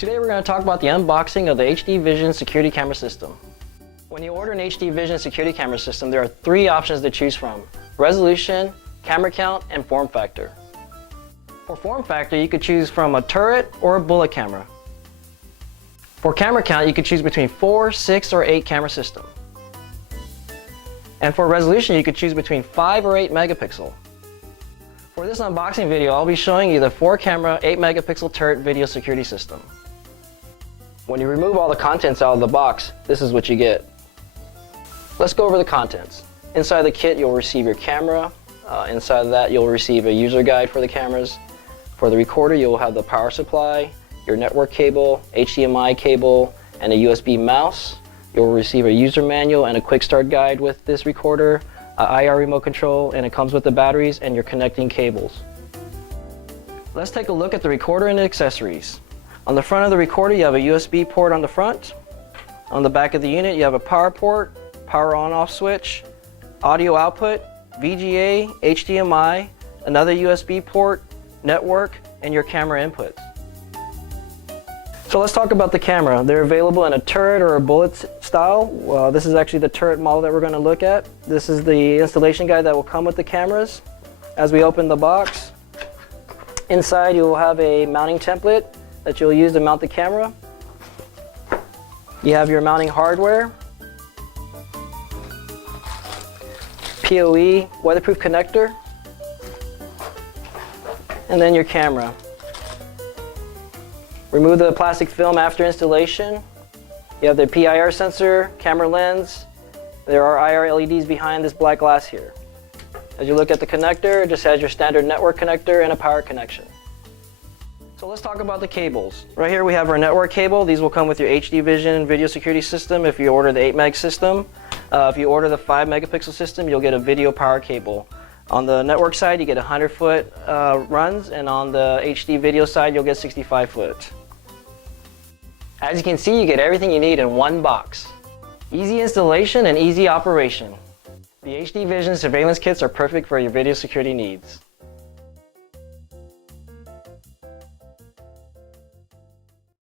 Today we're going to talk about the unboxing of the HDVision security camera system. When you order an HDVision security camera system, there are three options to choose from: resolution, camera count, and form factor. For form factor, you could choose from a turret or a bullet camera. For camera count, you could choose between 4, 6, or 8 camera system. And for resolution, you could choose between 5 or 8 megapixel. For this unboxing video, I'll be showing you the 4 camera, 8 megapixel turret video security system. When you remove all the contents out of the box, this is what you get. Let's go over the contents. Inside the kit, you'll receive your camera. Inside of that, you'll receive a user guide for the cameras. For the recorder, you'll have the power supply, your network cable, HDMI cable, and a USB mouse. You'll receive a user manual and a quick start guide with this recorder, IR remote control, and it comes with the batteries and your connecting cables. Let's take a look at the recorder and the accessories. On the front of the recorder, you have a USB port on the front. On the back of the unit, you have a power port, power on-off switch, audio output, VGA, HDMI, another USB port, network, and your camera inputs. So let's talk about the camera. They're available in a turret or a bullet style. This is actually the turret model that we're going to look at. This is the installation guide that will come with the cameras. As we open the box, inside you will have a mounting template that you'll use to mount the camera. You have your mounting hardware, PoE weatherproof connector, and then your camera. Remove the plastic film after installation. You have the PIR sensor, camera lens. There are IR LEDs behind this black glass here. As you look at the connector, it just has your standard network connector and a power connection. So let's talk about the cables. Right here we have our network cable. These will come with your HDVision video security system if you order the 8 meg system. If you order the 5 megapixel system, you'll get a video power cable. On the network side, you get 100-foot runs, and on the HD video side, you'll get 65-foot. As you can see, you get everything you need in one box. Easy installation and easy operation. The HDVision surveillance kits are perfect for your video security needs.